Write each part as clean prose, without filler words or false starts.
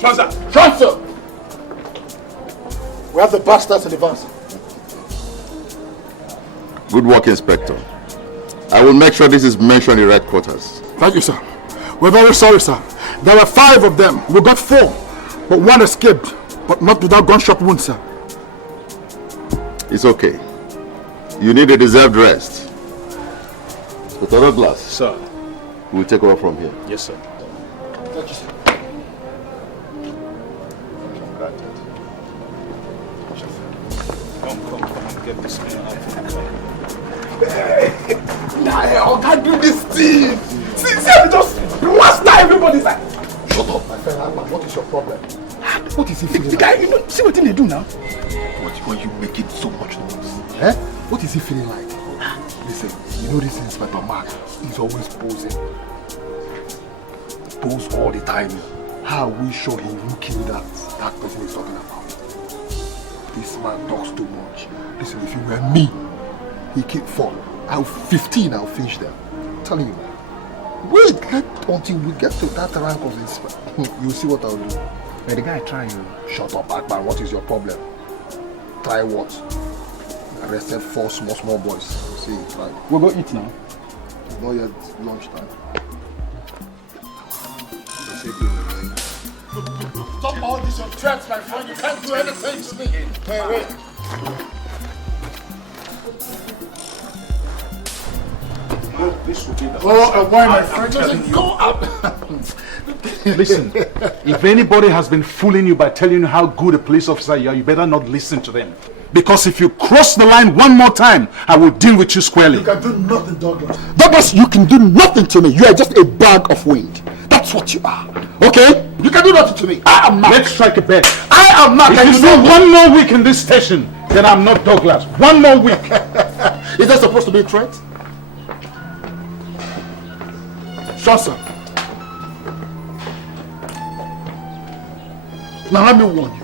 Transfer! We have the bastards in the vans. Good work, Inspector. I will make sure this is mentioned in headquarters. Thank you, sir. We're very sorry, sir. There were 5 of them. We got 4, but 1 escaped, but not without gunshot wounds, sir. It's okay. You need a deserved rest. Dr. Douglas. Sir. We'll take over from here. Yes, sir. Thank you, sir. Come, get this man out. Nah, I can't do this thing. See, just blast everybody's like. Shut up, my friend. What is your problem? What is he feeling like? Guy, see what they do now? Why you make it so much noise? Eh? What is he feeling like? Listen, you know this Inspector Mark, he's always posing. Pose all the time. How are we sure he will kill that person he's talking about? This man talks too much. Listen, if you were me, he keep 4. I'll 15, I'll finish them. I'm telling you. Wait, until we get to that rank of Inspector. You'll see what I'll do. Hey, the guy try you. Shut up, Akbar. What is your problem? Try what? Arrested 4 small boys. See, try. We'll go eat now. Not yet lunchtime. Stop all these threats, my friend. You can't do anything to me. Hey, wait. No, this will be the why, my friend? Just go up. Listen, if anybody has been fooling you by telling you how good a police officer you are, you better not listen to them. Because if you cross the line one more time, I will deal with you squarely. You can do nothing, Douglas. Douglas, you can do nothing to me. You are just a bag of wind. That's what you are. Okay? You can do nothing to me. I am not. Let's strike a bet. I am not. If you stay one more week in this station, then I'm not Douglas. One more week. Is that supposed to be a threat? Sure, sir. Now let me warn you.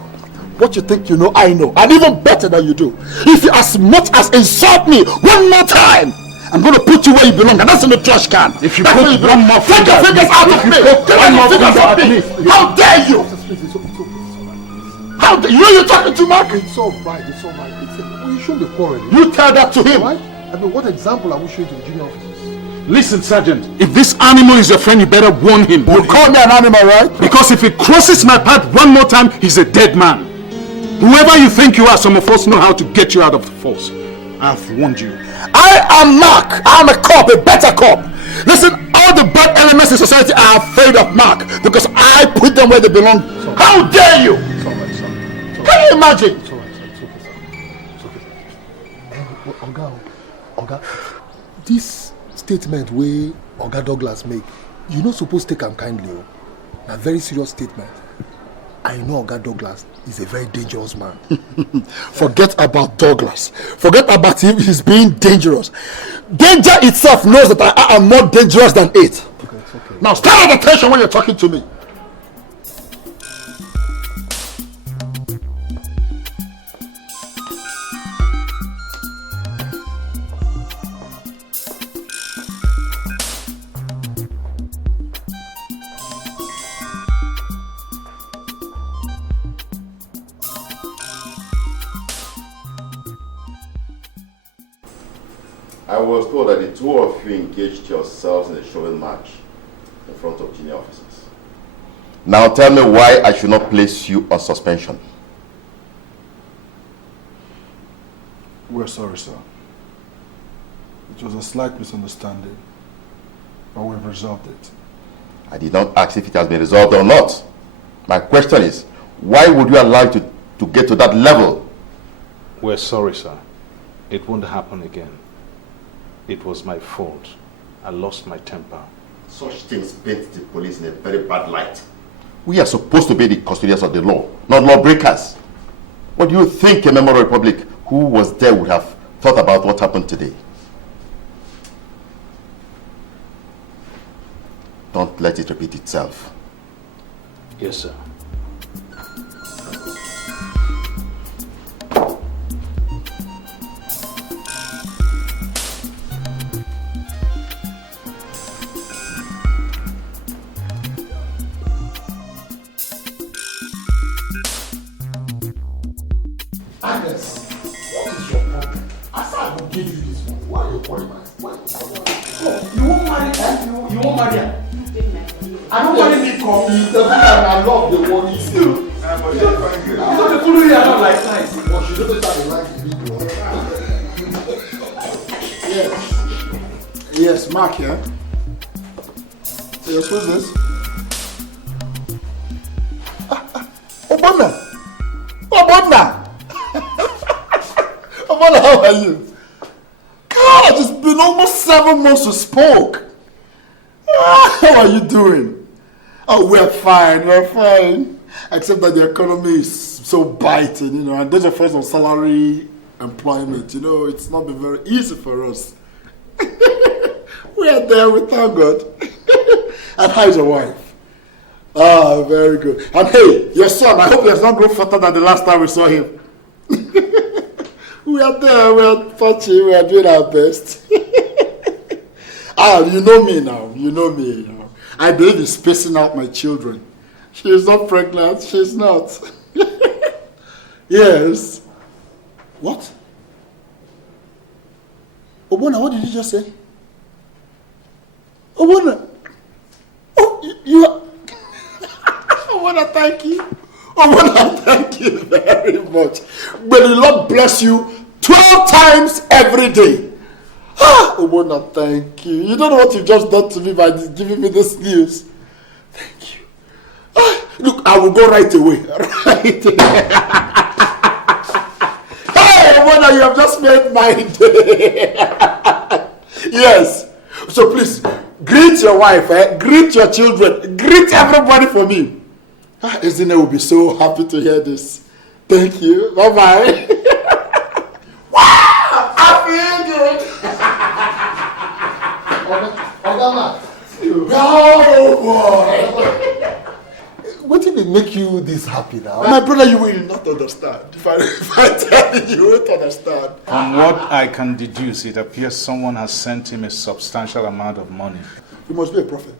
What you think you know, I know. And even better than you do. If you as much as insult me one more time, I'm going to put you where you belong, and that's in the trash can. If you put one more take your fingers out of me. Take your fingers off me. How dare you? How dare you? You know you're talking to Mark? It's all right. It's all right. You shouldn't be quarreling. You tell that to him. Right? I mean, what example are we showing to the junior officers? Listen, Sergeant, if this animal is your friend, you better warn him. You call me an animal, right? Because if he crosses my path one more time, he's a dead man. Whoever you think you are, some of us know how to get you out of the force. I've warned you. I am Mark. I'm a cop, a better cop. Listen, all the bad elements in society are afraid of Mark because I put them where they belong. How dare you? It's all right, sir. Can you imagine? It's all right, sir. It's okay, sir. It's okay, sir. Oga, this statement where Oga Douglas make, you not supposed to take him kindly. A very serious statement. I know Oga Douglas is a very dangerous man. Forget about Douglas. Forget about him. He's being dangerous. Danger itself knows that I am more dangerous than it. Okay, it's okay. Now stand at attention when you're talking to me. I was told that the 2 of you engaged yourselves in a shoving match in front of junior officers. Now tell me why I should not place you on suspension. We're sorry, sir. It was a slight misunderstanding, but we've resolved it. I did not ask if it has been resolved or not. My question is, why would you allow it to get to that level? We're sorry, sir. It won't happen again. It was my fault. I lost my temper. Such things paint the police in a very bad light. We are supposed to be the custodians of the law, not lawbreakers. What do you think a member of the Republic who was there would have thought about what happened today? Don't let it repeat itself. Yes, sir. Agnes, what is your problem? I said I will give you this one. Why are you calling my? You won't marry her? You won't marry her? I don't want to be coffee. The man I love the one you still. You know the food here are not like nice. But she doesn't have a like the video. Yes. Yes, Mark here. Yes, who's this? Obona! Obona! Obona, how are you? God, it's been almost 7 months we spoke. How are you doing? Oh, we're fine. Except that the economy is so biting, you know, and those of us on salary employment, you know, it's not been very easy for us. We are there, we thank God. And how is your wife? Ah, very good. And hey, your son, I hope he has not grown fatter than the last time we saw him. We are there, we are touching, we are doing our best. You know me now, you know me. You know. I believe in spacing out my children. She is not pregnant, she's not. Yes. What? Obona, what did you just say? Obona. Oh, you are... Obona, thank you. Obona, thank you very much. May the Lord bless you 12 times every day. Obona, thank you. You don't know what you've just done to me by giving me this news. Thank you. Look, I will go right away. Right away. Hey, Obona, you have just made my day. Yes. So please, greet your wife, greet your children, greet everybody for me. Ezenwa will be so happy to hear this. Thank you. Bye-bye. Wow! I feel good. Oh, boy. What did it make you this happy now? My brother, you will not understand. If I tell you, you won't understand. From what I can deduce, it appears someone has sent him a substantial amount of money. You must be a prophet.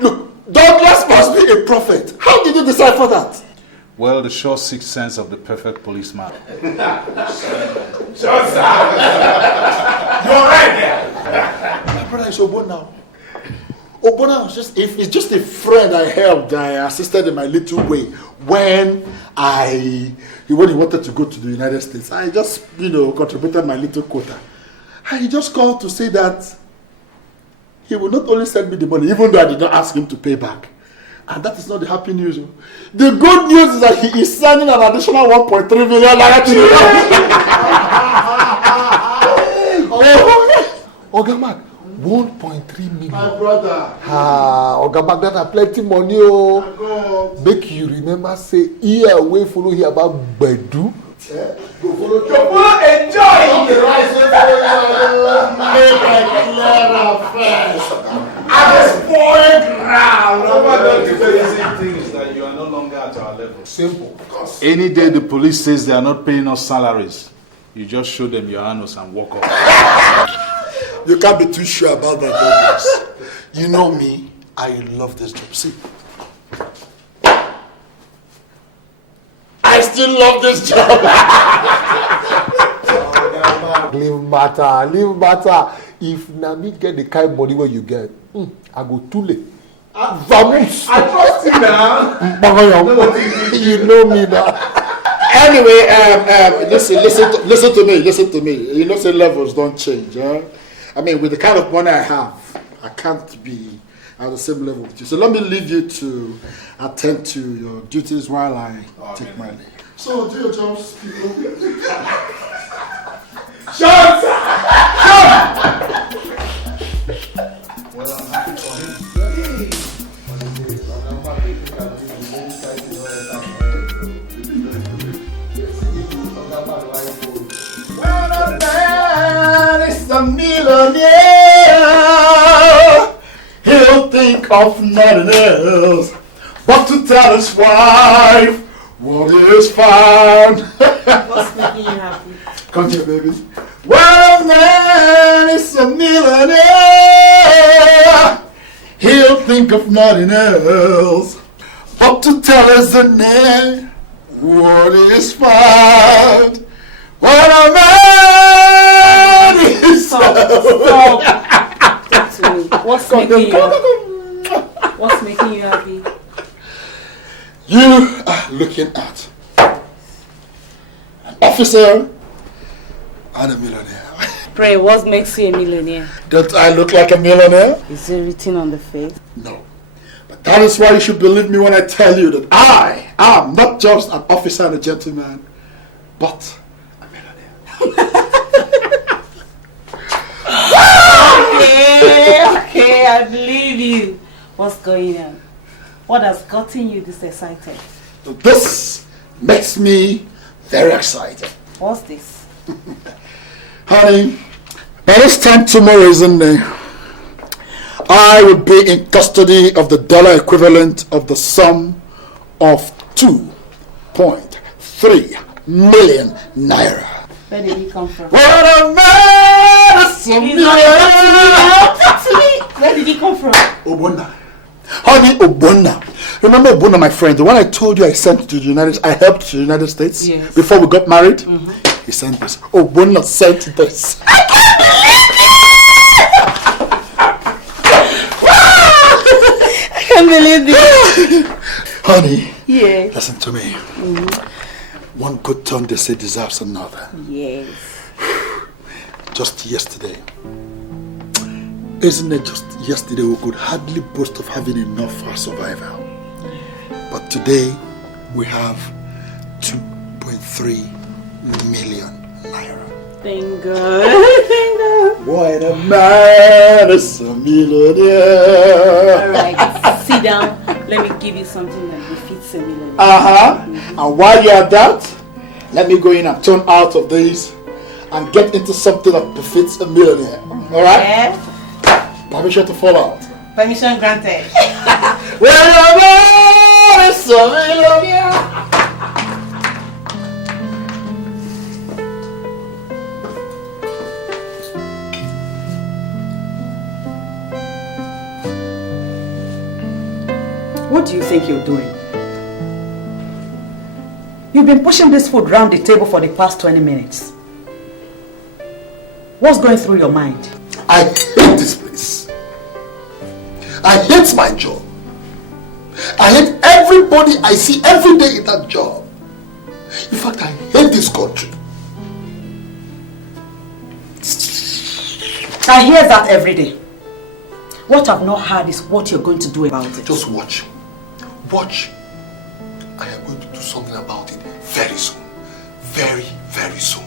Look, Douglas must be a prophet. How did you decipher that? Well, the sure sixth sense of the perfect policeman. Sure, sir. You're right there. My brother is Obona now. Obona was just a friend I helped. I assisted in my little way when he wanted to go to the United States. I just, contributed my little quota. And he just called to say that he will not only send me the money, even though I did not ask him to pay back. And that is not the happy news. The good news is that he is sending an additional 1.3 million naira to you. Oga Mark, 1.3 million. My brother. Oga Mark, that are plenty money. Make you remember, say, here we follow here about Bedu. Go follow enjoy. The rice make a clear first. And spoil ground. The very same thing is that you are no longer at our level. Simple. Any day the police says they are not paying us salaries, you just show them your annos and walk off. You can't be too sure about that, Douglas. You know me, I love this job. See, I still love this job. Leave matter. If Nami get the kind of money where you get, I go too late. Vamos. I trust you now. You know me now. Anyway, listen to me. You know, say levels don't change. I mean, with the kind of money I have, I can't be at the same level with you. So let me leave you to attend to your duties while I take my leave. So do your jobs, people. Shut up! Well, I'm happy for him. When a man is a millionaire, He'll think of nothing else but to tell his wife what is found. What's making you happy? Come here, baby. When a man is a millionaire, he'll think of nothing else but to tell his name What is found? What a man is Stop. Talk to me. What's making you happy? You are looking at an officer and a millionaire. Pray, what makes you a millionaire? Don't I look like a millionaire? Is it written on the face? No. But that is why you should believe me when I tell you that I am not just an officer and a gentleman, but a millionaire. Okay, I believe you. What's going on? What has gotten you this excited? This makes me very excited. What's this? Honey, by this time tomorrow, isn't it? I will be in custody of the dollar equivalent of the sum of 2.3 million naira. Where did he come from? What a man! Where did he come from? Obona. Honey, Obona. Remember Obona, my friend, the one I told you I sent to the United I helped to the United States? Yes. Before we got married? He sent this. Obona sent this. I can't believe this. Honey, Yes. listen to me. One good turn, they say, deserves another. Yes. Just yesterday. Isn't it just yesterday we could hardly boast of having enough for our survival? But today we have 2.3 million naira. Thank God. Thank God. What a man is a millionaire. Alright, sit down. Let me give you something that befits a millionaire. And while you're at that, let me go in and turn out of this and get into something that befits a millionaire. Alright? Yeah. Permission to fall out. Permission granted. Well, a man is a millionaire. What do you think you're doing? You've been pushing this food round the table for the past 20 minutes. What's going through your mind? I hate this place. I hate my job. I hate everybody I see every day in that job. In fact, I hate this country. I hear that every day. What I've not heard is what you're going to do about it. Just watch. Watch. I am going to do something about it very soon. Very, very soon.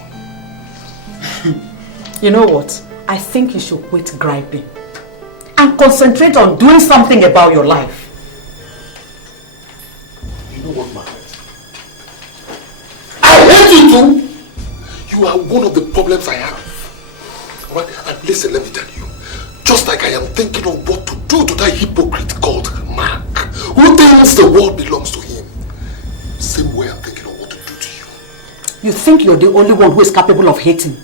You know what? I think you should quit griping and concentrate on doing something about your life. You know what, Margaret? I hate you too! You are one of the problems I have. Alright? And listen, let me tell you. Just like I am thinking of what to do to that hypocrite called Mark, who thinks the world belongs to him. Same way I'm thinking of what to do to you. You think you're the only one who is capable of hating?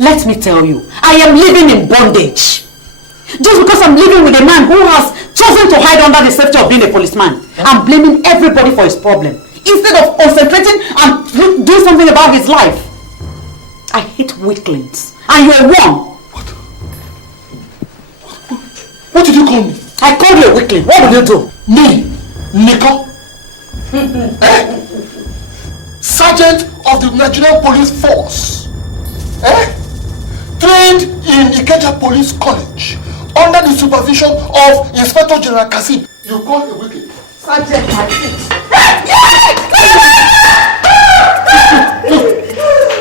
Let me tell you, I am living in bondage. Just because I'm living with a man who has chosen to hide under the safety of being a policeman, I'm blaming everybody for his problem, instead of concentrating and doing something about his life. I hate weaklings, and you're one. What did you call me? I called you a weakling. What will you do? Me? Nico? Sergeant of the Nigerian Police Force. Trained in Ikeja Police College under the supervision of Inspector General Kasim. You call a weakling? Sergeant, I think.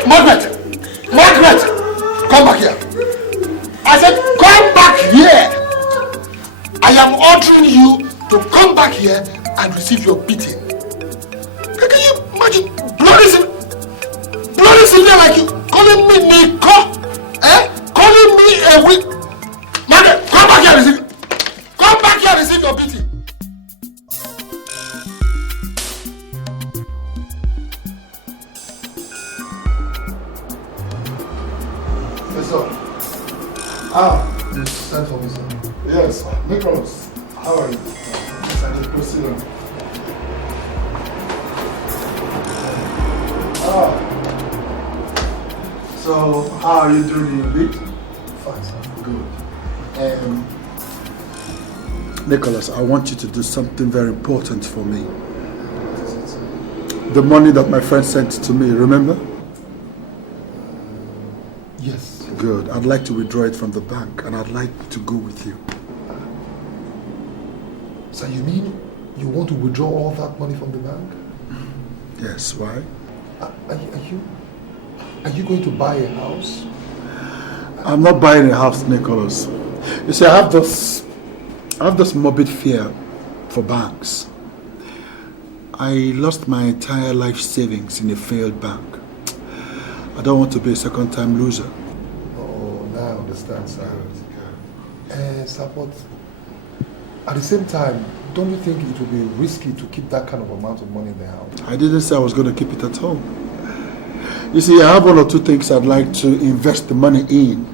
Margaret! Come back here. I said, come back here. I am ordering you to come back here and receive your beating. Can you imagine bloody civilian like you calling me Nico? Calling me a weak... Margaret, come back here and receive... Come back here and receive your beating. Yes, sir. You sent for me, sir. Yes, Nicholas. How are you? Yes, I just proceed on. So, how are you doing in bit? Fine, sir. Good. Nicholas, I want you to do something very important for me. The money that my friend sent to me, remember? Yes. Good. I'd like to withdraw it from the bank and I'd like to go with you. So you mean you want to withdraw all that money from the bank? Yes, why? Are you going to buy a house? I'm not buying a house, Nicholas. You see, I have this morbid fear for banks. I lost my entire life savings in a failed bank. I don't want to be a second-time loser. Oh, now I understand, sir. Sir, but at the same time, don't you think it would be risky to keep that kind of amount of money in the house? I didn't say I was going to keep it at home. You see, I have one or two things I'd like to invest the money in.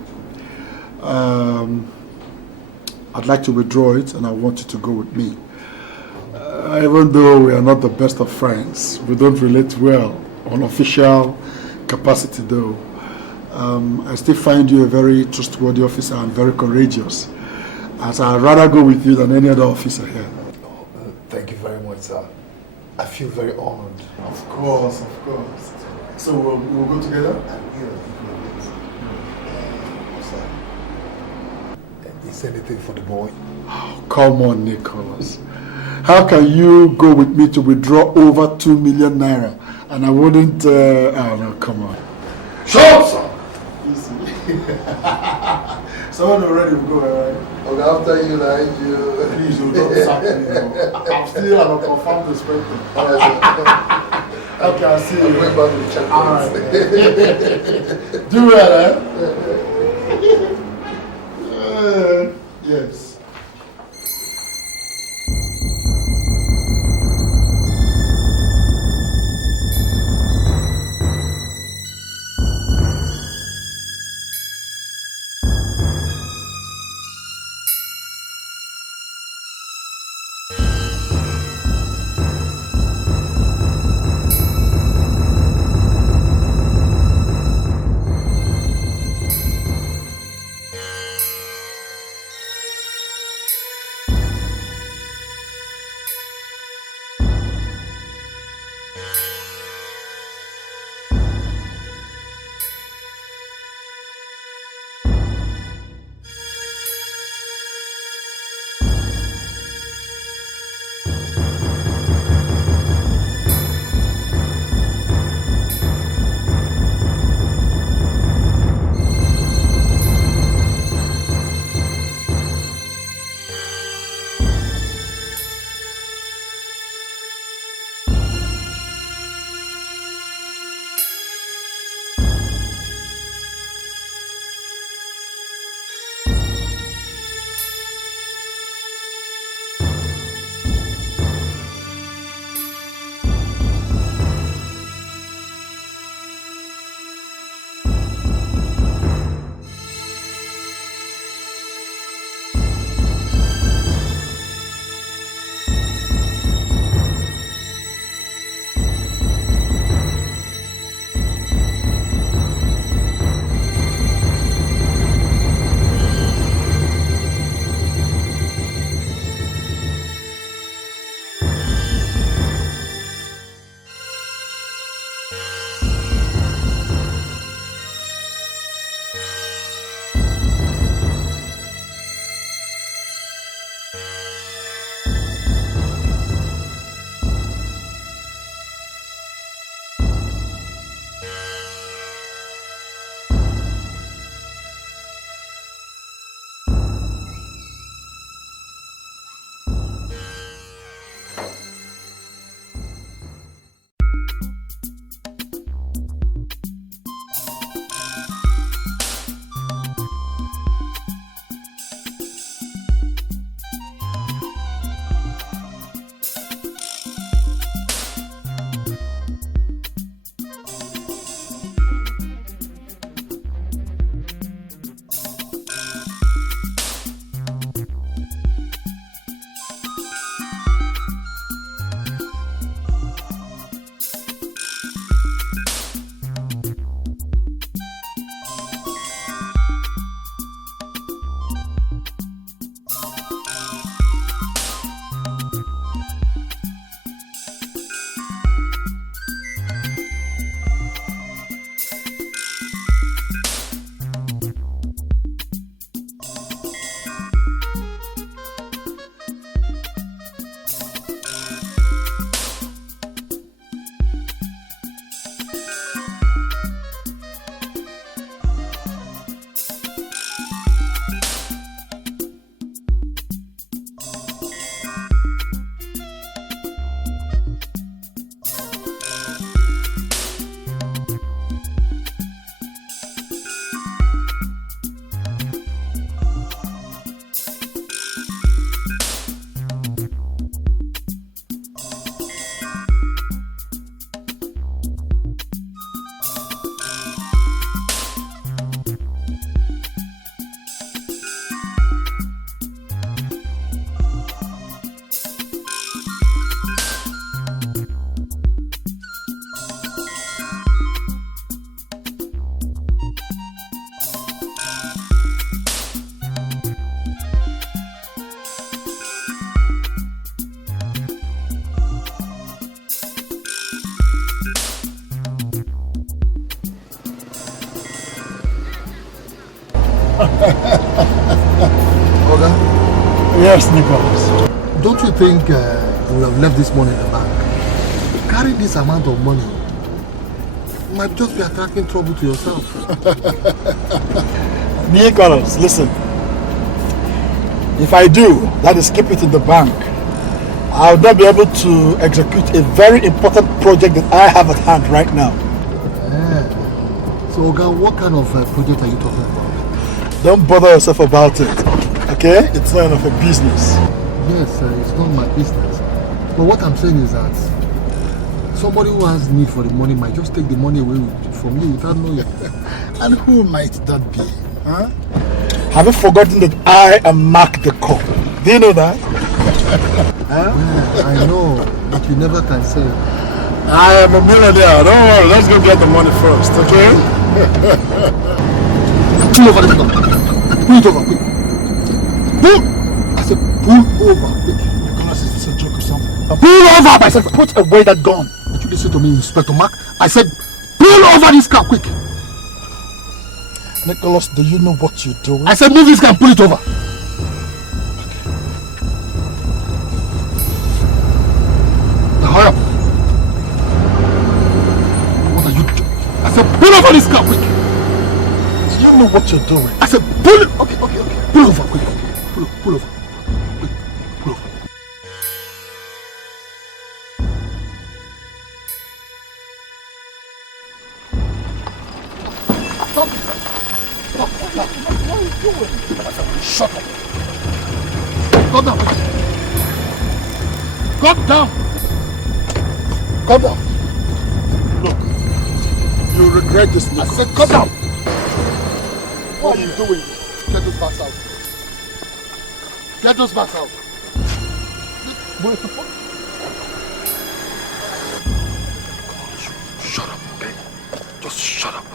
I'd like to withdraw it and I want you to go with me. Even though we are not the best of friends, we don't relate well on official capacity though. I still find you a very trustworthy officer and very courageous. As I'd rather go with you than any other officer here. Oh, thank you very much, sir. I feel very honored. Of course, of course. So we'll go together? Is anything for the boy? Oh, come on, Nicholas. How can you go with me to withdraw over 2 million naira and I wouldn't, oh no, come on. Shut up, sir! Easy. So when we're ready, we'll go, alright? Okay, after you, like you. Please, don't sack me. I'm still an unconfirmed perspective. Okay, I'll see you. I'm going back to the checkpoint. Alright. Do well, yes. Oga? Yes, Nicholas. Don't you think you have left this money in the bank? Carrying this amount of money might just be attracting trouble to yourself. Nicholas, listen. If I do, that is keep it in the bank, I'll not be able to execute a very important project that I have at hand right now. So, Oga, what kind of project are you talking about? Don't bother yourself about it, okay? It's none of a business. Yes, it's not my business. But what I'm saying is that somebody who has need for the money might just take the money away from you without knowing. And who might that be? Huh? Have you forgotten that I am Mark the Cop? Do you know that? Huh? Yeah, I know, but you never can say. I am a millionaire. Don't worry, let's go get the money first, okay? Pull over this gun. Pull it over, quick. Pull! I said pull over, quick. Nicholas, is this a joke or something? Pull over! I said Put away that gun. did you listen to me, Inspector Mark? I said pull over this car, quick. Nicholas, do you know what you're doing? I said move this car and pull it over. Now hurry up. What are you doing? I said pull over this car, quick. Do you know what you're doing? I said pull it. Okay. Pull over, quick. Pull over. Quick, pull over. Stop. What are you doing? I said, shut up. Calm down. Calm down. Calm down. Look, you regret this, I Nicholas. said, calm down. What are you doing? Get those bags out. Get those bags out. Shut up, okay? Just shut up.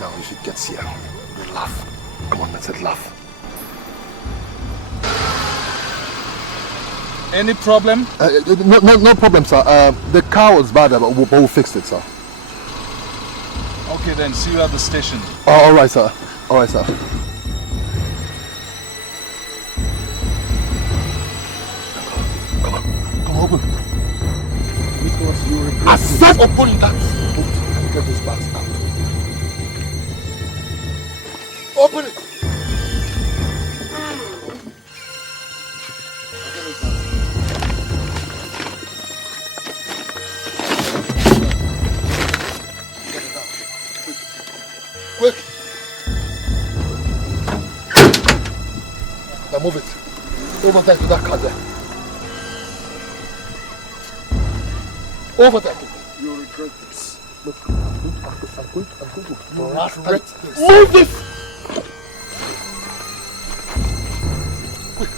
Now, if he gets here, we'll laugh. Come on, I said laugh. Any problem? No problem, sir. The car was bad, but we'll fix it, sir. Okay, then see you at the station. Oh, all right, sir. All right, sir. Come on, open. Nicholas, you regret I said open that boot and get those bags out. Open it. Get it out. Quick. Now move it. Over there to that car there. Over there. You'll regret this. Look, I'm going to blast it. Move this! Quick.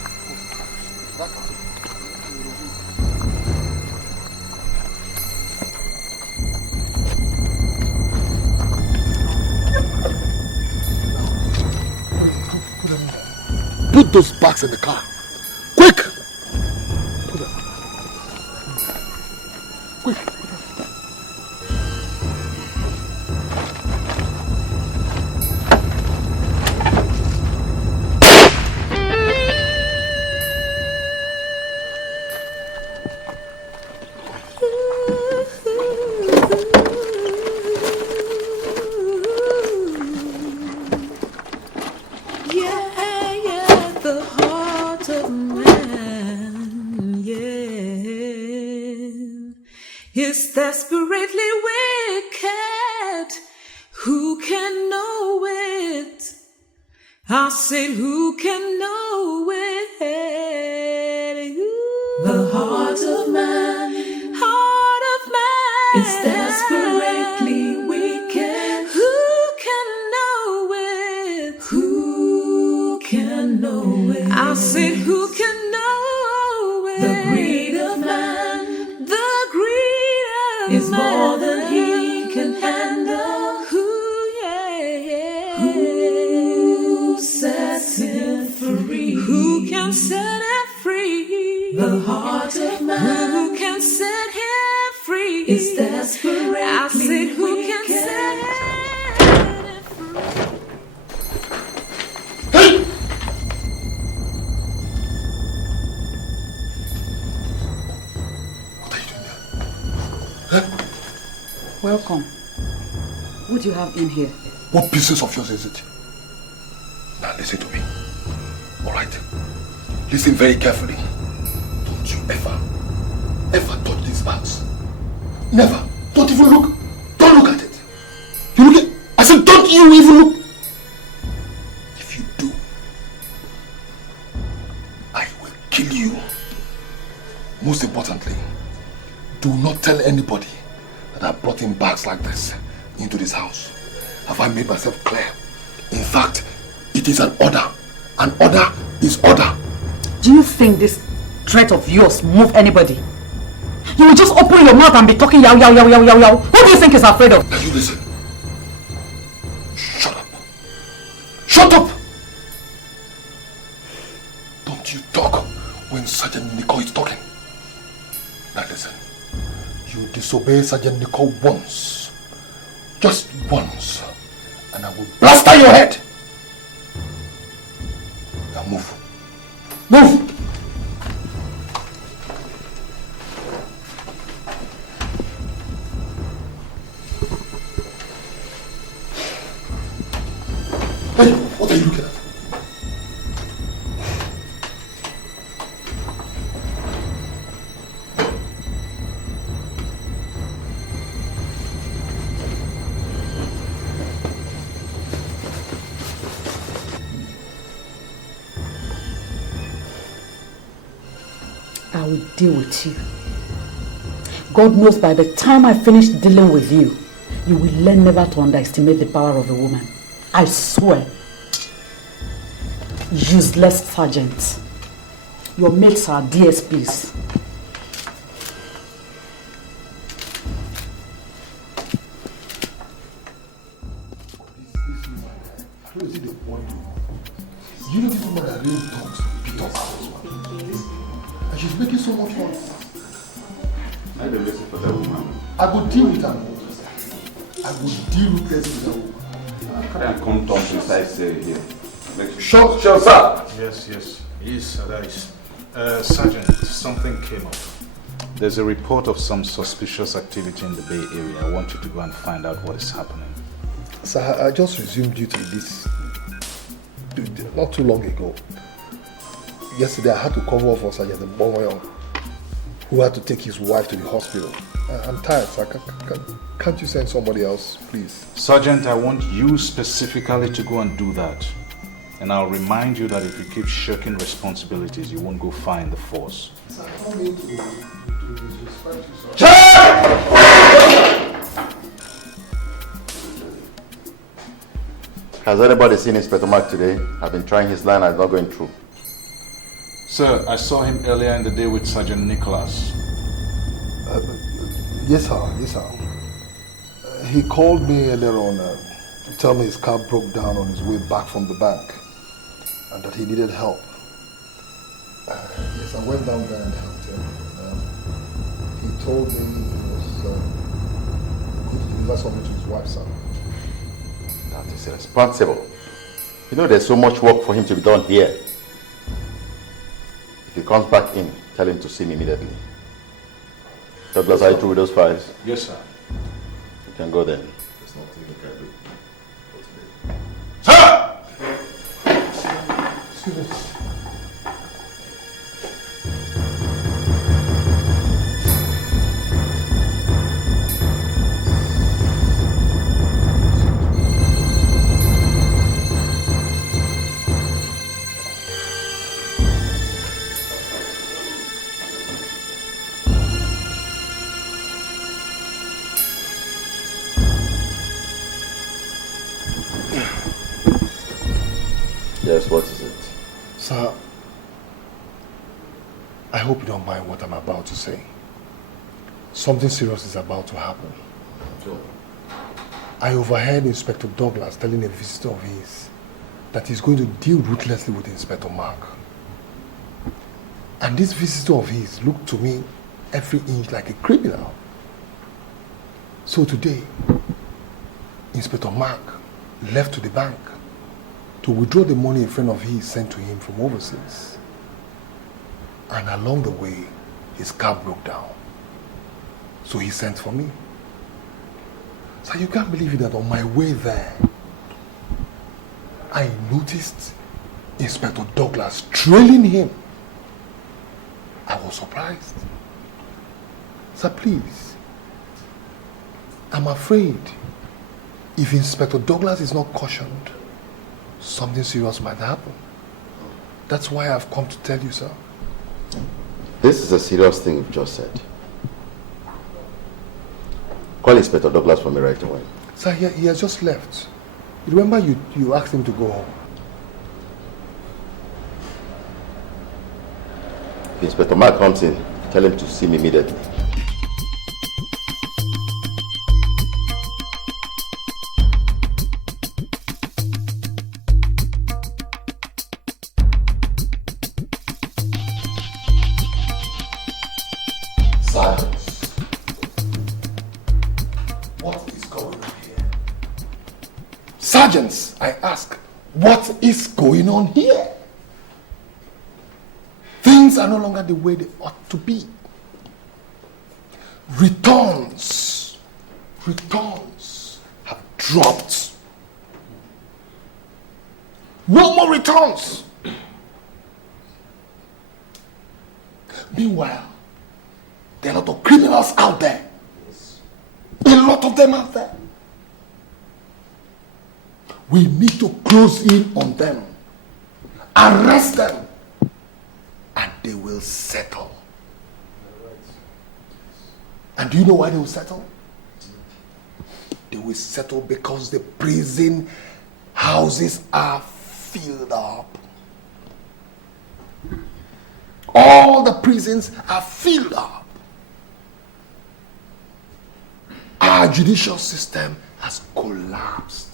That car. Put those bags in the car. Quick! Put them. Quick. Is desperately wicked. Who can know it? I said, who can know it? The heart of man is desperately wicked. Who can know it? Who can know it? I said, who can know it? The greed of man, the greed of is man more than he can handle. Who sets him free? Who can set him free? The heart of man. Who can set him free? Is desperately I said, who can set him Welcome. What do you have in here? What business of yours is it? Now listen to me. Alright? Listen very carefully. Don't you ever touch these bags. Never. Don't even look. Don't look at it. You look at it. I said don't you even look. If you do, I will kill you. Most importantly, do not tell anybody that I brought in bags like this into this house. Have I made myself clear? In fact, it is an order. An order is order. Do you think this threat of yours move anybody? You will just open your mouth and be talking yow yow yow yow yow yow. Who do you think is afraid of? Now you listen. Shut up. Shut up! Don't you talk when Sergeant Nicole is talking. Now listen. You disobey Sergeant Nicole once. Just once. And I will blast out your head. Now move. Move! Hey, what are you looking at? I will deal with you. God knows by the time I finish dealing with you, you will learn never to underestimate the power of a woman. I swear. Useless sergeant. Your mates are DSPs. You know this woman that really talks beat up and she's making so much money. I don't listen for that woman. I will deal with her. I will deal ruthlessly with that woman. Can't come talk inside here. Sure, sir. Yes, that is. Sergeant, something came up. There's a report of some suspicious activity in the Bay Area. I want you to go and find out what is happening. Sir, I just resumed duty this not too long ago. Yesterday I had to cover for Sergeant Bongoyo, who had to take his wife to the hospital. I'm tired, sir. Can't you send somebody else, please? Sergeant, I want you specifically to go and do that. And I'll remind you that if you keep shirking responsibilities, you won't go far in the force. Sir, I don't mean to disrespect you, sir. Has anybody seen Inspector Mark today? I've been trying his line and it's not going through. Sir, I saw him earlier in the day with Sergeant Nicholas. Yes, sir. He called me earlier on to tell me his car broke down on his way back from the bank and that he needed help. Yes, I went down there and helped him. He told me he was going to deliver something to his wife, sir. That is irresponsible. You know there's so much work for him to be done here. If he comes back in, tell him to see me immediately. Douglas, are you through with those files? Yes, sir. You can go then. There's nothing you can do. Sir! Excuse me. Yes, what is it? Sir, I hope you don't mind what I'm about to say. Something serious is about to happen. Sure. I overheard Inspector Douglas telling a visitor of his that he's going to deal ruthlessly with Inspector Mark. And this visitor of his looked to me every inch like a criminal. So today, Inspector Mark left to the bank to withdraw the money a friend of his sent to him from overseas. And along the way, his car broke down. So he sent for me. Sir, you can't believe it that on my way there, I noticed Inspector Douglas trailing him. I was surprised. Sir, please. I'm afraid if Inspector Douglas is not cautioned, something serious might happen. That's why I've come to tell you, sir. This is a serious thing you've just said. Call Inspector Douglas for me right away. Sir, he has just left. You remember you asked him to go home? If Inspector Mark comes in, tell him to see me immediately. Sergeants, I ask, what is going on here? Things are no longer the way they ought to be. Returns have dropped. No more returns. Meanwhile, there are a lot of criminals out there. A lot of them out there. We need to close in on them, arrest them, and they will settle. And do you know why they will settle? They will settle because the prison houses are filled up. All the prisons are filled up. Our judicial system has collapsed.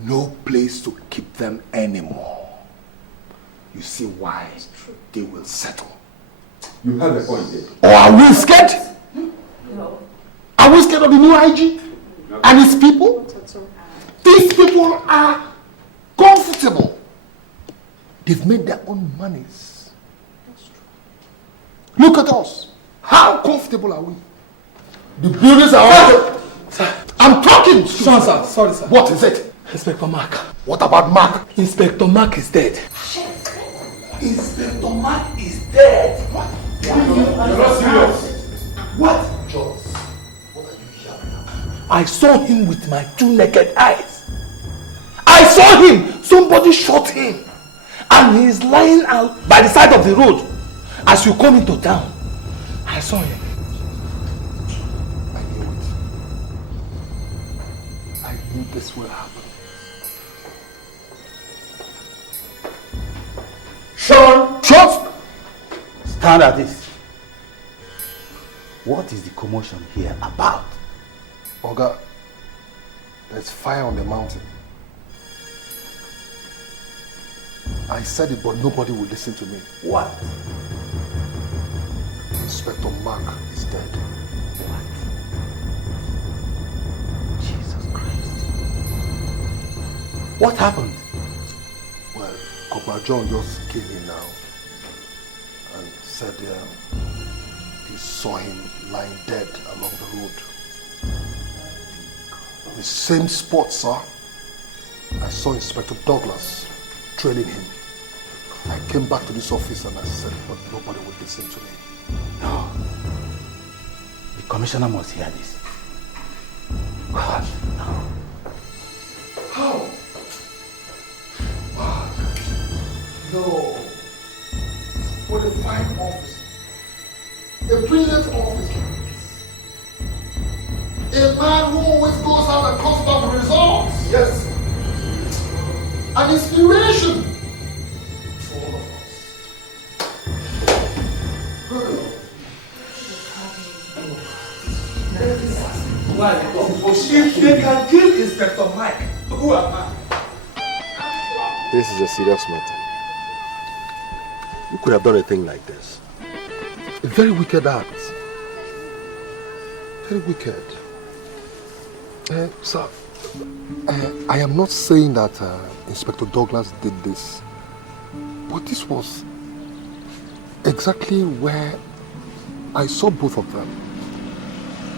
No place to keep them anymore. You see why they will settle. You have a point there. Or are we scared? No. Are we scared of the new IG and his people? These people are comfortable. They've made their own monies. Look at us. How comfortable are we? The buildings are all... I'm talking. Sure, sir. Sorry, sir. What is it? Inspector Mark. What about Mark? Inspector Mark is dead. Inspector Mark is dead. What? You're not serious. What? Jones, what are you shouting about? I saw him with my two naked eyes. I saw him. Somebody shot him. And he's lying out by the side of the road. As you come into town, I saw him. I knew it. I knew this will happen. Sean! Shut! Stand at this. What is the commotion here about? Oga, there's fire on the mountain. I said it, but nobody will listen to me. What? Inspector Mark is dead. What? Jesus Christ. What happened? Well, Corporal John just came in now and said he saw him lying dead along the road. The same spot, sir. I saw Inspector Douglas trailing him. I came back to this office and I said, but nobody would listen to me. No. The commissioner must hear this. God, no. How? Mark. No. What a fine officer. A brilliant officer. A man who always goes out and comes back with results. Yes. An inspiration for all of us. Why? If they can kill Inspector Mike, who am I? This is a serious matter. You could have done a thing like this. A very wicked act. Very wicked. Sir, I am not saying that Inspector Douglas did this, but this was exactly where I saw both of them.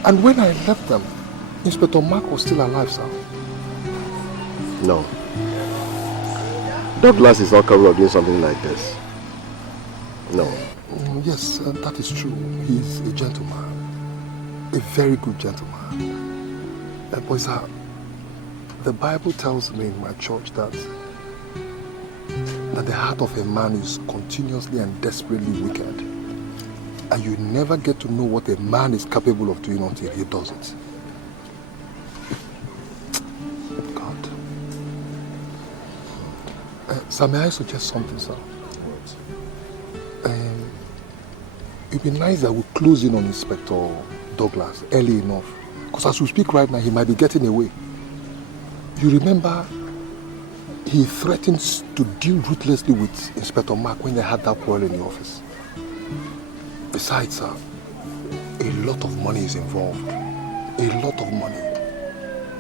And when I left them, Inspector Mark was still alive, sir. No. Douglas is not capable of doing something like this. No. Yes, that is true. He's a gentleman. A very good gentleman. But sir, the Bible tells me in my church that the heart of a man is continuously and desperately wicked. And you never get to know what a man is capable of doing until he does it. God. Sir, may I suggest something, sir? It'd be nice that we close in on Inspector Douglas early enough. Because as we speak right now, he might be getting away. You remember, he threatens to deal ruthlessly with Inspector Mark when they had that quarrel in the office. Besides, sir, a lot of money is involved. A lot of money.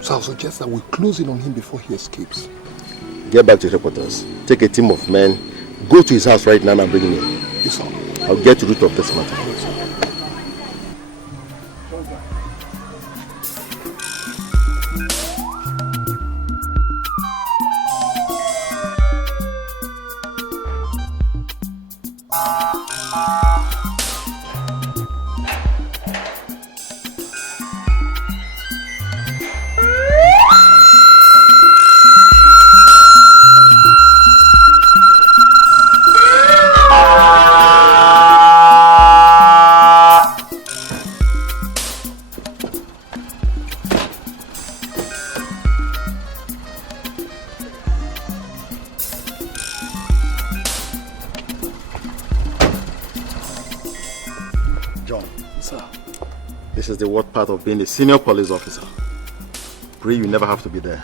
So I'll suggest that we close in on him before he escapes. Get back to headquarters. Take a team of men. Go to his house right now and bring him in. Yes, sir. I'll get to the root of this matter. The worst part of being a senior police officer. Pray you never have to be there.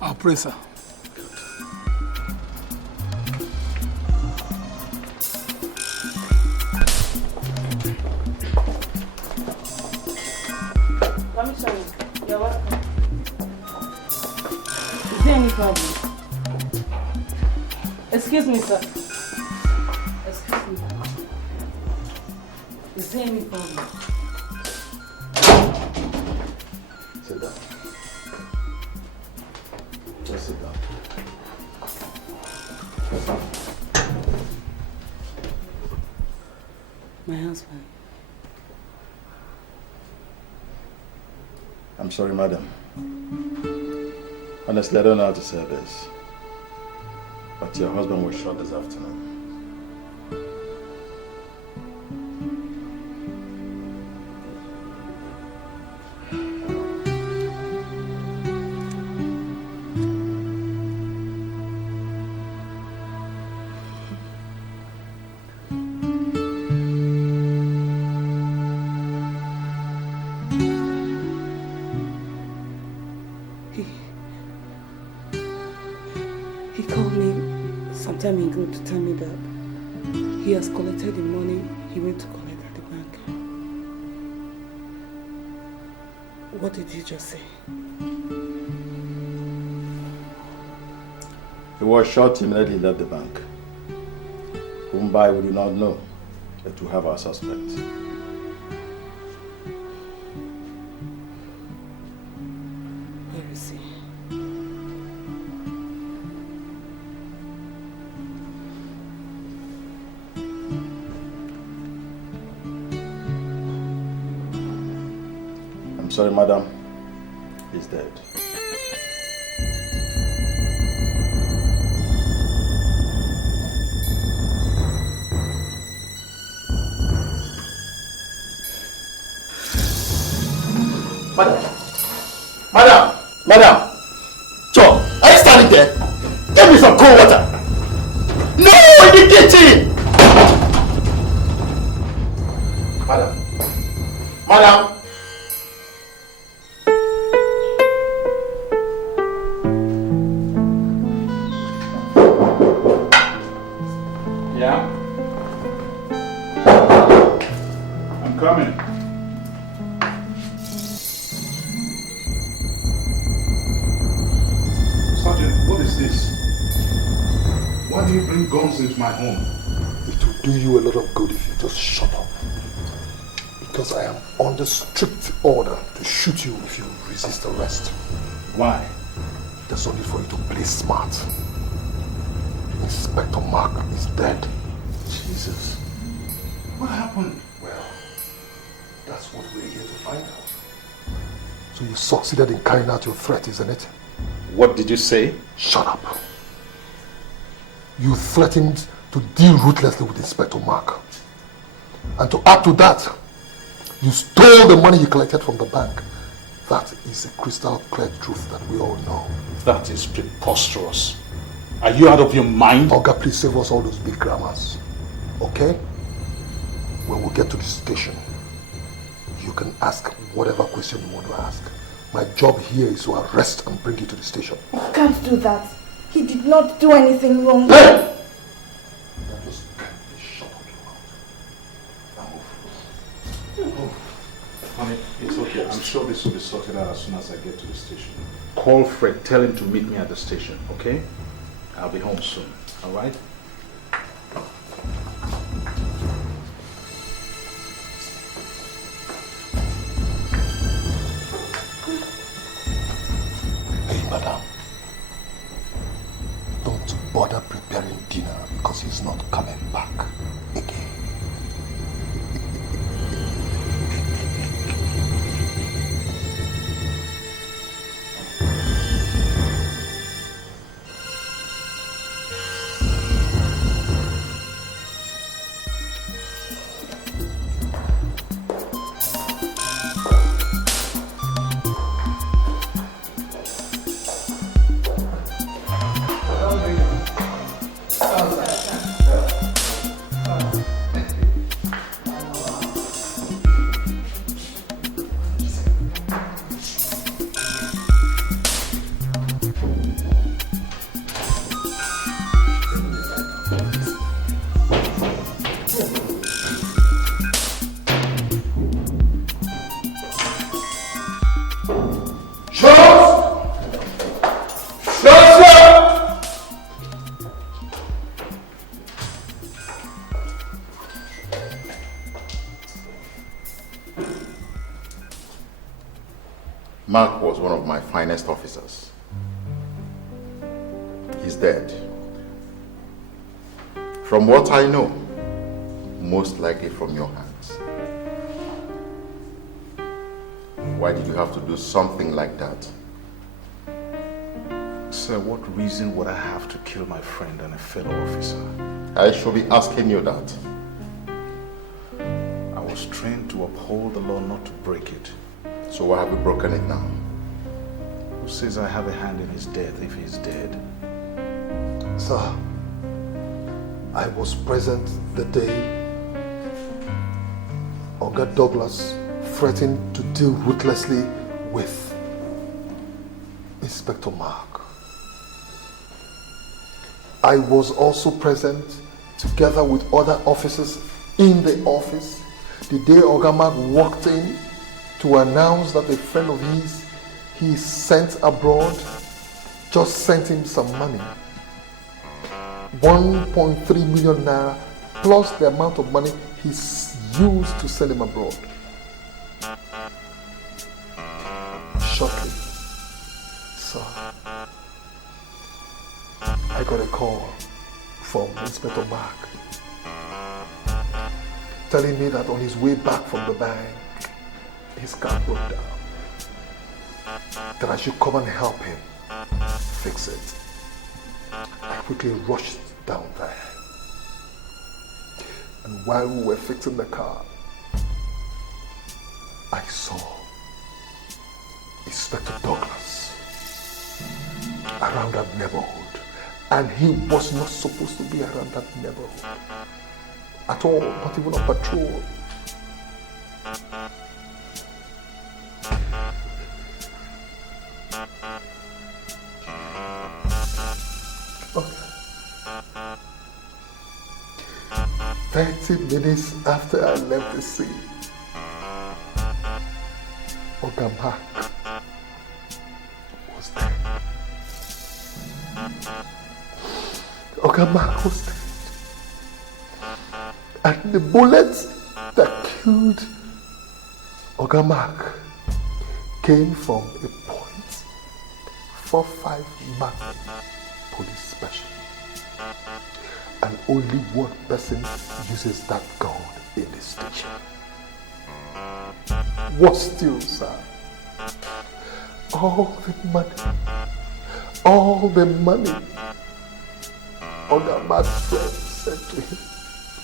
I'll pray, sir. Commissioner, you're welcome. Is there any problem? Excuse me, sir. Excuse me. Is there any problem? Sit down. Just sit down. My husband. I'm sorry, madam. Honestly, I don't know how to say this. But your husband was shot this afternoon. Time ago to tell me that he has collected the money he went to collect at the bank. What did you just say? He was shot immediately he left the bank. Whom by we do not know, but we have our suspect. Where is he? Sorry, madam. He's dead. Madam! John, are you standing there? Get me some cold water! No, in the kitchen! Madam! Yeah? I'm coming. Sergeant, what is this? Why do you bring guns into my home? It will do you a lot of good if you just shut up. Because I am under strict order to shoot you if you resist arrest. Why? There's only for you to play smart. Inspector Mark is dead. Jesus. What happened? Well, that's what we're here to find out. So you succeeded in carrying out your threat, isn't it? What did you say? Shut up. You threatened to deal ruthlessly with Inspector Mark. And to add to that, you stole the money he collected from the bank. That is a crystal clear truth that we all know. That is preposterous. Are you out of your mind? Oga, please save us all those big grammars. Okay? When we get to the station, you can ask whatever question you want to ask. My job here is to arrest and bring you to the station. You can't do that. He did not do anything wrong. Hey! Now just kindly shut up your mouth. Now move. Honey, it's okay. I'm sure this will be sorted out as soon as I get to the station. Call Fred. Tell him to meet me at the station, okay? I'll be home soon, all right? Hey, madam. Don't bother preparing dinner because he's not coming back again. Mark was one of my finest officers. He's dead. From what I know, most likely from your hands. Why did you have to do something like that? Sir, what reason would I have to kill my friend and a fellow officer? I should be asking you that. I was trained to uphold the law, not to break it. So why have you broken it now? Who says I have a hand in his death if he's dead? Sir, I was present the day Oga Douglas threatened to deal ruthlessly with Inspector Mark. I was also present together with other officers in the office the day Oga Mark walked in to announce that a friend of his he sent abroad just sent him some money. 1.3 million naira plus the amount of money he used to send him abroad. Shortly, sir, I got a call from Inspector Mark telling me that on his way back from the bank, his car broke down. That I should come and help him fix it. I quickly rushed down there. And while we were fixing the car, I saw Inspector Douglas around that neighborhood. And he was not supposed to be around that neighborhood at all, not even on patrol. Okay. 30 minutes after I left the scene, Oga Mark was dead. Oga Mark was dead. And the bullet that killed Oga Mark came from a .45 Magnum police special. And only one person uses that gun in the station. What still, sir? All the money Oga Mark's friend sent to him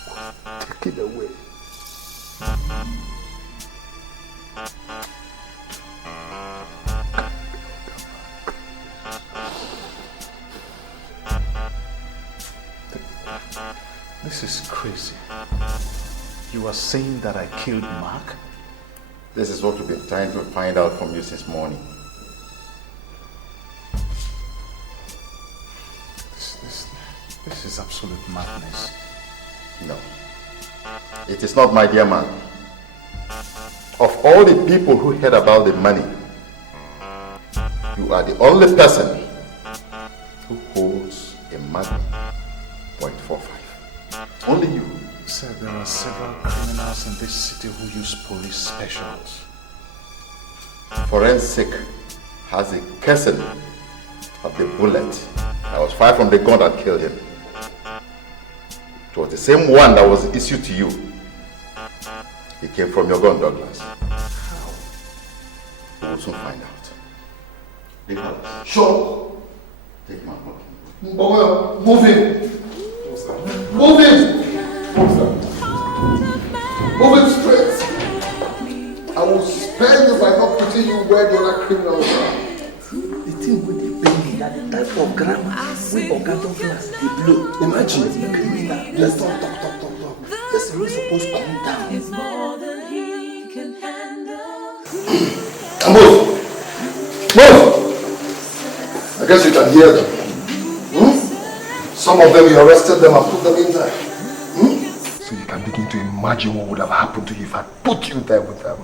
was taken away. This is crazy. You are saying that I killed Mark? This is what we've been trying to find out from you since morning. This is absolute madness. No. It is not, my dear man. Of all the people who heard about the money, you are the only person who holds a Magnum .45. Only you. Sir, there are several criminals in this city who use police specials. Forensic has a casing of the bullet that was fired from the gun that killed him. It was the same one that was issued to you. It came from your gun, Douglas. How? We will soon find out. Leave house. Sure. Take my book. Move in. Move in. Move it straight. I will spare you by not putting you where the other criminals are. The thing with the baby, that the type of grammar with Oga Douglas, the blow. Imagine the criminal. Let's talk. This is really supposed to calm down. It's more than he can handle. Move! I guess you can hear them. Some of them, you arrested them and put them in there. So you can begin to imagine what would have happened to you if I put you there with them.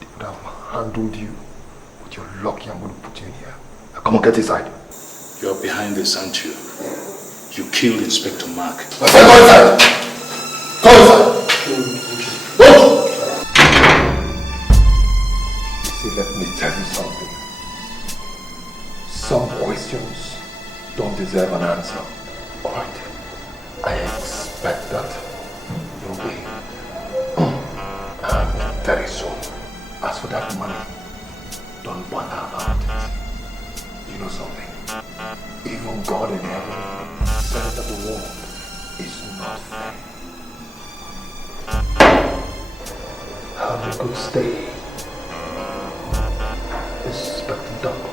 They would have handled you. But you're lucky I'm going to put you in here. Now come on, get inside. You're behind this, aren't you? You killed Inspector Mark. My friend, go inside! Go inside! Go! See, let me tell you something. Some questions don't deserve an answer. Alright? I expect that you'll be very soon. As for that money, don't bother about it. You know something? Even God in heaven said that the world is not fair. Have a good stay. Inspector Douglas.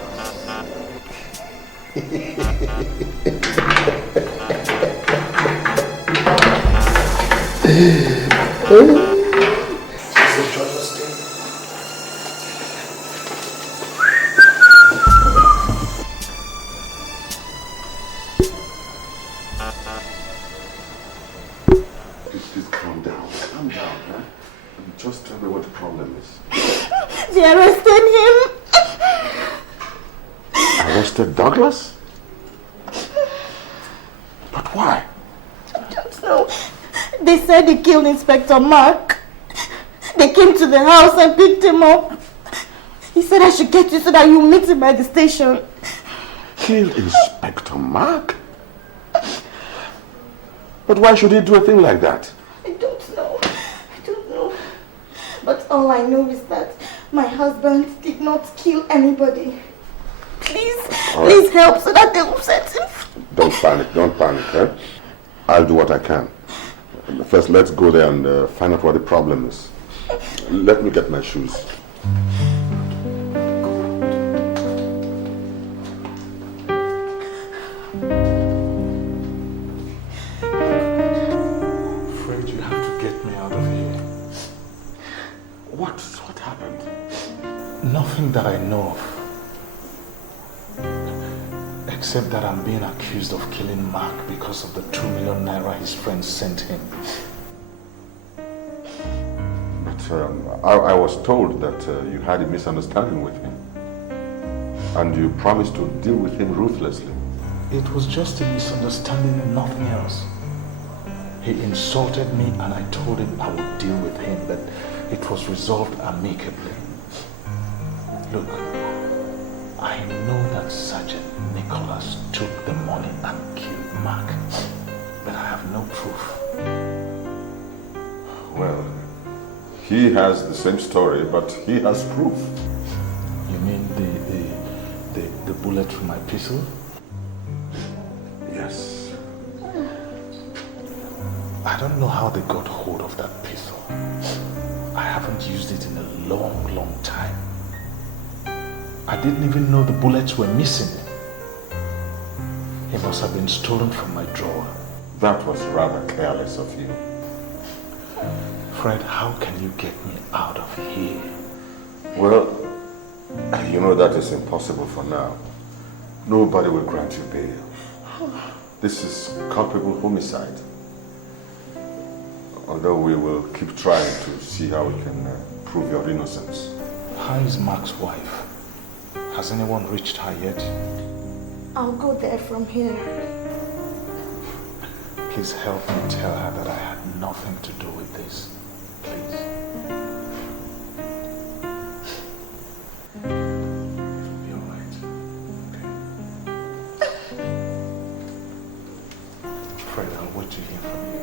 Please calm down. Calm down, huh? Just tell me what the problem is. They arrested him. Arrested Douglas? But why? I don't know. They said they killed Inspector Mark. They came to the house and picked him up. He said I should get you so that you meet him at the station. Killed Inspector Mark? But why should he do a thing like that? I don't know. But all I know is that my husband did not kill anybody. Please help so that they will set him. Don't panic, eh? I'll do what I can. First, let's go there and find out what the problem is. Let me get my shoes. Fred, you have to get me out of here. What happened? Nothing that I know of. Except that I'm being accused of killing Mark because of the 2 million naira his friends sent him. But I was told that you had a misunderstanding with him. And you promised to deal with him ruthlessly. It was just a misunderstanding and nothing else. He insulted me and I told him I would deal with him, but it was resolved amicably. Look, I know that Sergeant Nicholas took the money and killed Mark, but I have no proof. Well, he has the same story, but he has proof. You mean the bullet from my pistol? Yes. I don't know how they got hold of that pistol. I haven't used it in a long, long time. I didn't even know the bullets were missing. It must have been stolen from my drawer. That was rather careless of you. Fred, how can you get me out of here? Well, you know that is impossible for now. Nobody will grant you bail. This is culpable homicide. Although we will keep trying to see how we can prove your innocence. How is Mark's wife? Has anyone reached her yet? I'll go there from here. Please help me tell her that I had nothing to do with this. Please. It'll be alright. Okay. Fred, I'll wait to hear from you.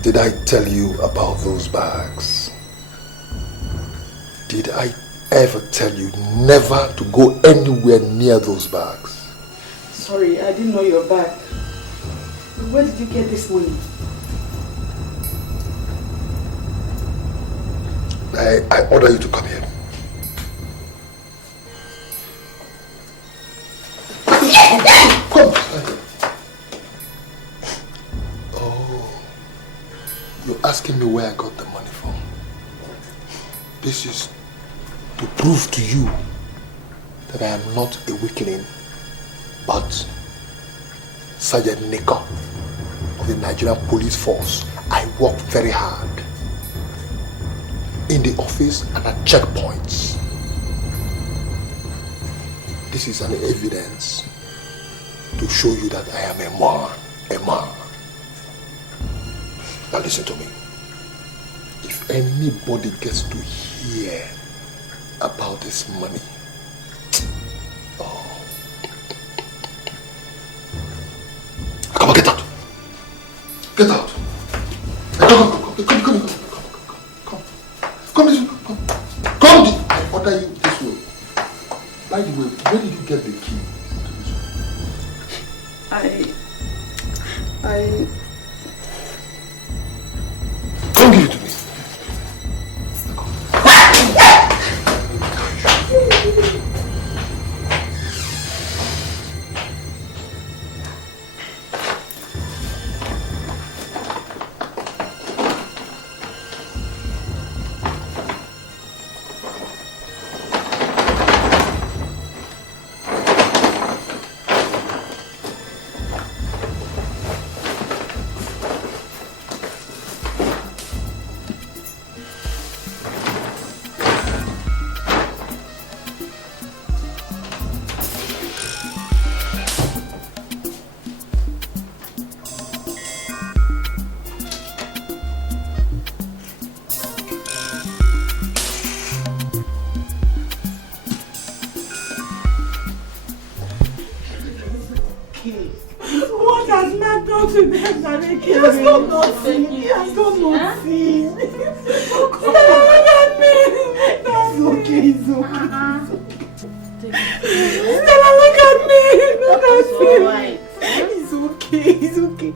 Did I tell you about those bags? Did I ever tell you never to go anywhere near those bags? Sorry, I didn't know you were back. Where did you get this money? I order you to come here. Come. You're asking me where I got the money from. This is to prove to you that I am not a weakling, but Sergeant Nika of the Nigerian Police Force. I work very hard in the office and at checkpoints. This is an evidence to show you that I am a man. Now listen to me. If anybody gets to hear about this money, come on, get out. Get out. Come this way. Come. I order you this way. By the way, where did you get the key to this one? Come give it to me. has Mark gone to them that they killed him? He has done nothing. He has done nothing. Stella, look at me. It's okay, it's okay. Stella, look at me. Look at me. It's okay, it's okay.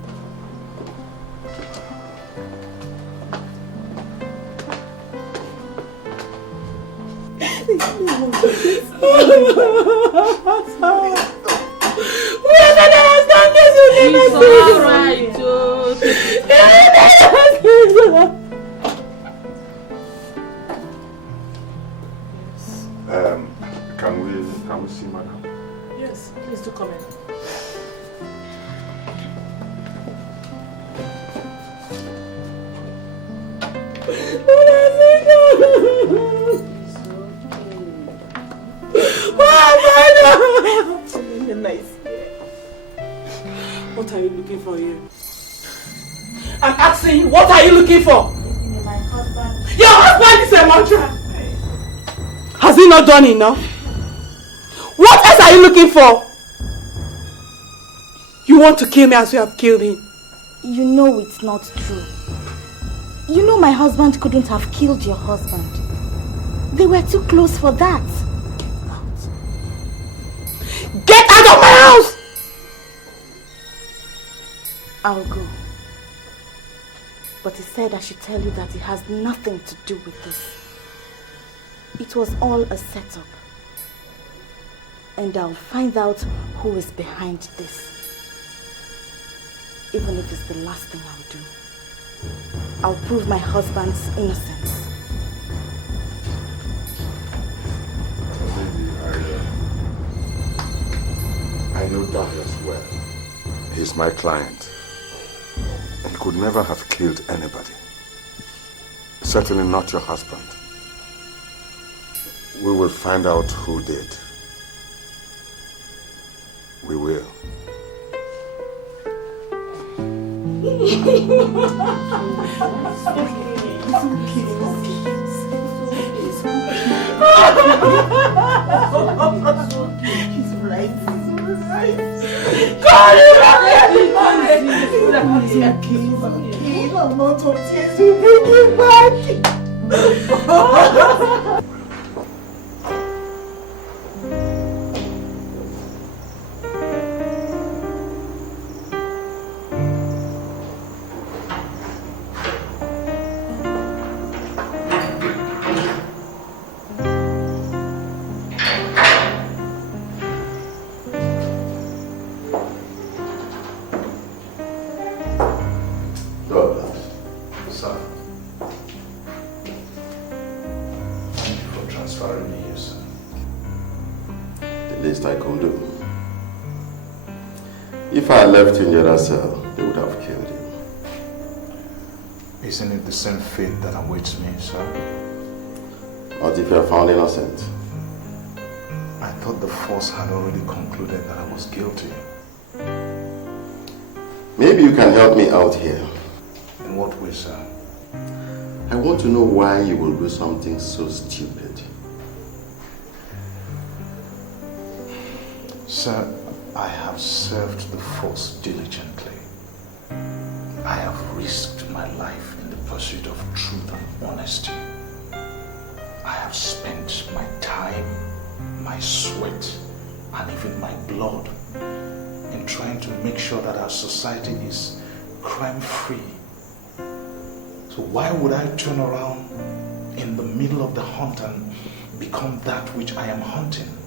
It's alright, Can we see madam? Yes, please do come in. What are you looking for here? I'm asking you, what are you looking for? My husband. Your husband is a murderer. Has he not done enough? What else are you looking for? You want to kill me as you have killed him? You know it's not true. You know my husband couldn't have killed your husband. They were too close for that. Get out of my house! I'll go. But he said I should tell you that it has nothing to do with this. It was all a setup. And I'll find out who is behind this. Even if it's the last thing I'll do. I'll prove my husband's innocence. I know Darius well. He's my client. He could never have killed anybody. Certainly not your husband. We will find out who did. We will. He's right. God, I'm not of tears. You bring him back. If I left in the other cell, they would have killed him. Isn't it the same fate that awaits me, sir? What if you are found innocent? I thought the force had already concluded that I was guilty. Maybe you can help me out here. In what way, sir? I want to know why you will do something so stupid. Sir, I have served the force diligently. I have risked my life in the pursuit of truth and honesty. I have spent my time, my sweat, and even my blood in trying to make sure that our society is crime-free. So why would I turn around in the middle of the hunt and become that which I am hunting?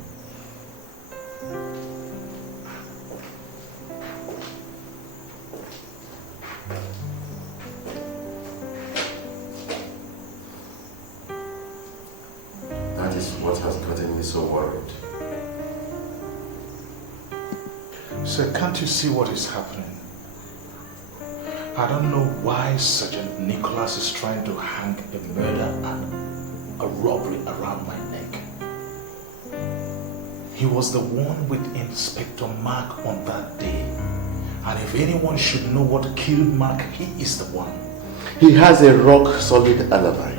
That is what has gotten me so worried. Sir, can't you see what is happening? I don't know why Sergeant Nicholas is trying to hang a murder and a robbery around my neck. He was the one with Inspector Mark on that day. And if anyone should know what killed Mark, he is the one. He has a rock-solid alibi.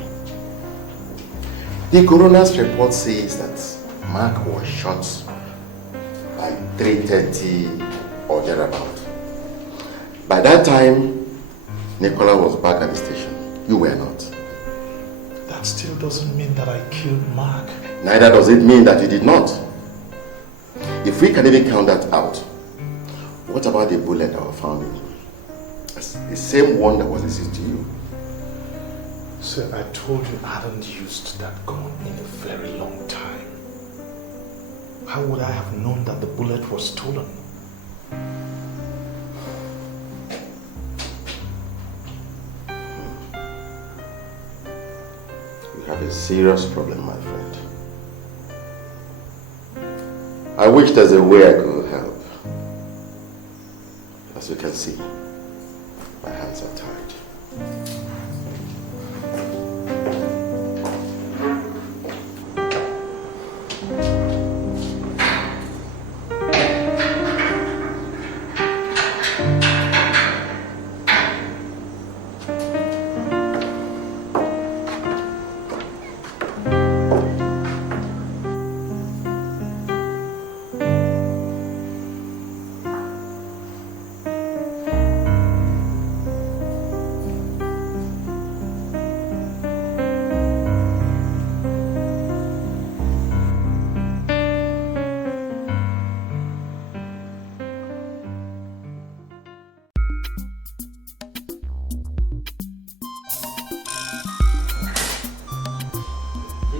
The coroner's report says that Mark was shot by 3:30 or thereabout. By that time, Nicola was back at the station. You were not. That still doesn't mean that I killed Mark. Neither does it mean that you did not. If we can even count that out, what about the bullet that was found in him? It's the same one that was listening to you. Sir, I told you I haven't used that gun in a very long time. How would I have known that the bullet was stolen? You have a serious problem, my friend. I wish there's a way I could help. As you can see, my hands are tied.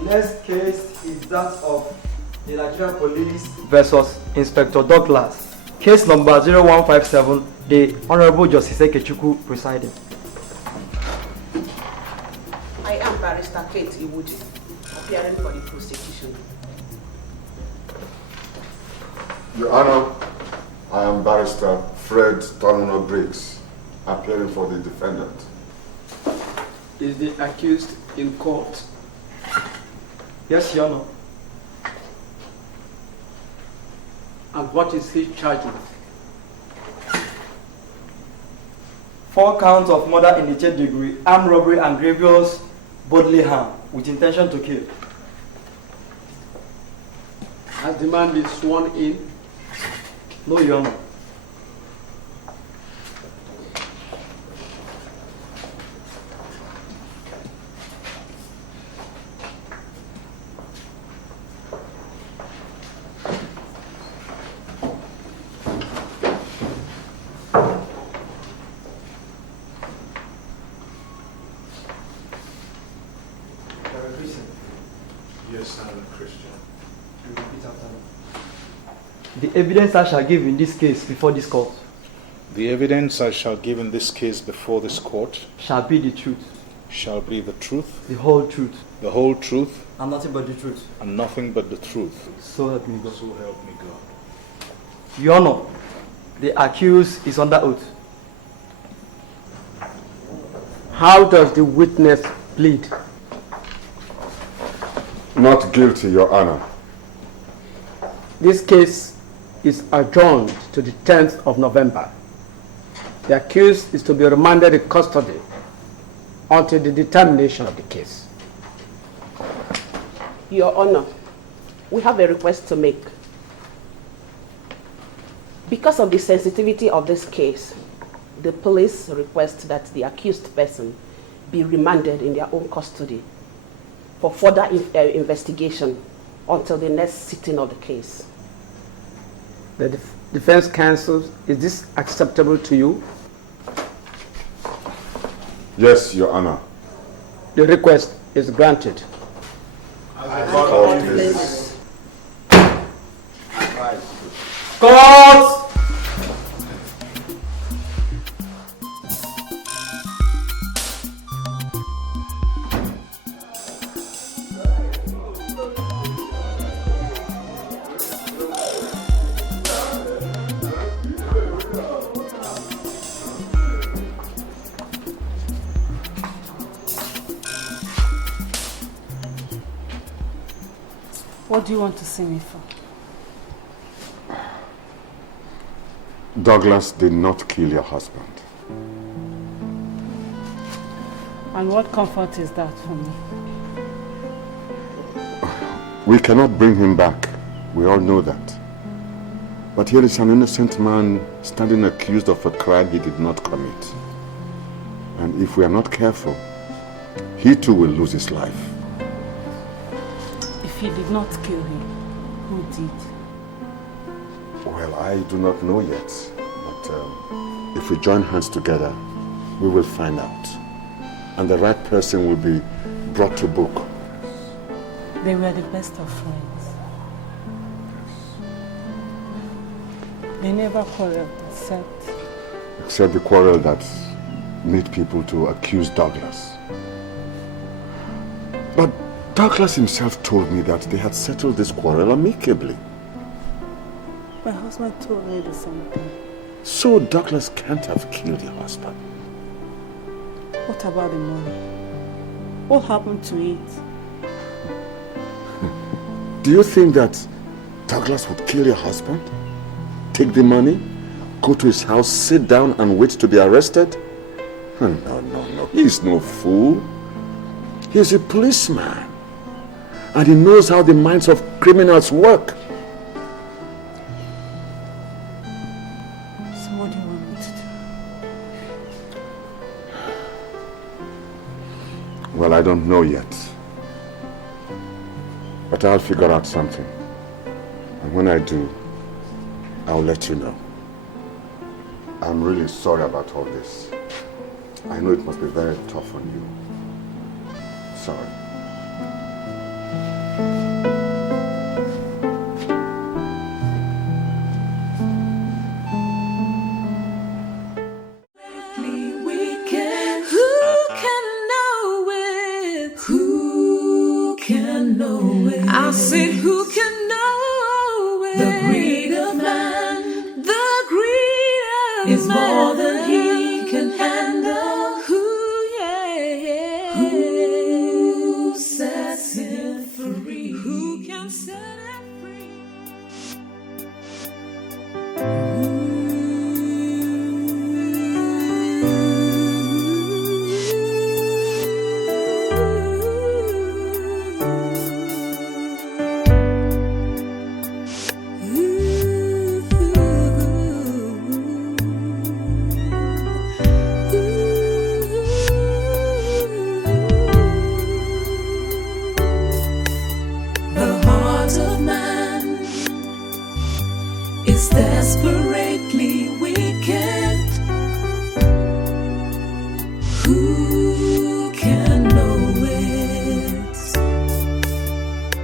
Next case is that of the Nigerian Police versus Inspector Douglas. Case number 0157, the Honorable Justice Ekechukwu presiding. I am Barrister Kate Iwudi, appearing for the prosecution. Your Honor, I am Barrister Fred Toluno Briggs, appearing for the defendant. Is the accused in court? Yes, Your Honor. And what is he charged with? 4 counts of murder in the 3rd degree, armed robbery and grievous bodily harm with intention to kill. Has the man been sworn in? No, Your Honor. Yes, I'm a Christian. The evidence I shall give in this case before this court The evidence I shall give in this case before this court shall be the truth, shall be the truth, the whole truth, the whole truth, and nothing but the truth. and nothing but the truth. So help me God. So help me God. Your Honor, the accused is under oath. How does the witness plead? Not guilty, Your Honor. This case is adjourned to the 10th of November. The accused is to be remanded in custody until the determination of the case. Your Honor, we have a request to make. Because of the sensitivity of this case, the police request that the accused person be remanded in their own custody for further investigation until the next sitting of the case. The defense counsel, is this acceptable to you? Yes, Your Honor. The request is granted. Court! What do you want to see me for? Douglas did not kill your husband. And what comfort is that for me? We cannot bring him back. We all know that. But here is an innocent man standing accused of a crime he did not commit. And if we are not careful, he too will lose his life. If he did not kill him, who did? Well, I do not know yet. But if we join hands together, we will find out. And the right person will be brought to book. They were the best of friends. They never quarreled except the quarrel that made people to accuse Douglas. But Douglas himself told me that they had settled this quarrel amicably. My husband told me the same thing. So Douglas can't have killed your husband. What about the money? What happened to it? Do you think that Douglas would kill your husband? Take the money, go to his house, sit down and wait to be arrested? No. He's no fool. He's a policeman. And he knows how the minds of criminals work. So what do you want me to do? Well, I don't know yet. But I'll figure out something. And when I do, I'll let you know. I'm really sorry about all this. I know it must be very tough on you. Sorry. I said, who can know it? The greed of man, the greed of is man. More than he can handle. Who sets him free? Who can set him free? Desperately wicked. Who can know it?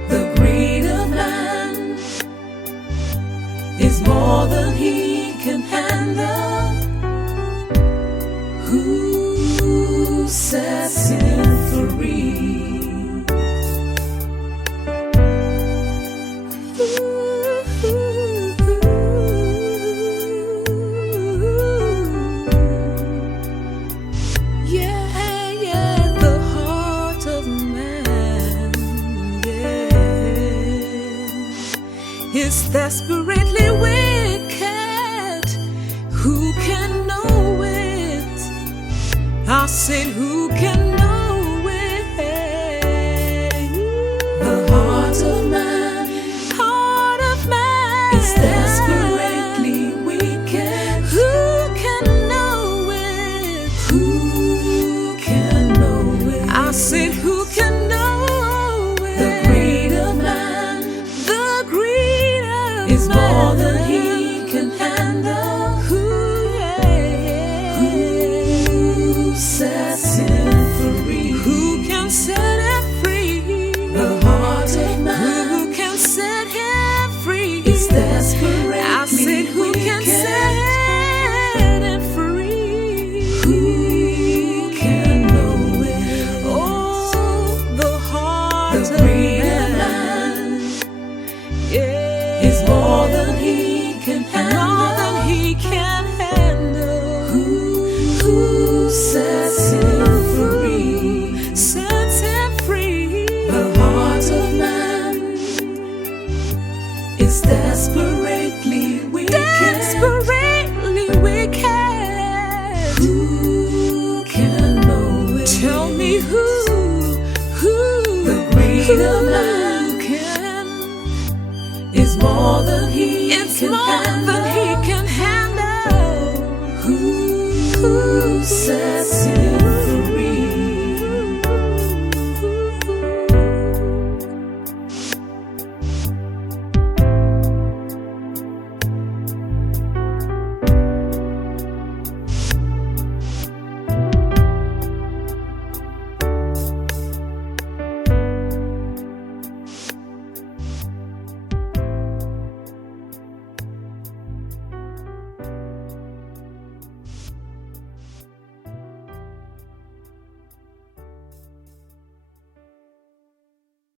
The greed of man is more than he can handle. Who sets him free? Desperately wicked. Who can know it? I said, who can know it? The heart of man is desperately wicked. Who can know it? Who can know it? I said, who can know it? The greed of man, the greed is more than he can handle. Who sets him free? Who can set him free? The heart of man. Who can set him free? It's desperately I said, who can set him free? Who can know it? Oh, the heart of man. Yeah. Is more than he can handle. More than he can handle. Who sets him free? Sets him free. The heart of man is desperately wicked. Desperately wicked. Who can know it? Tell me who the greed of man is It's more than he can handle. Who sets him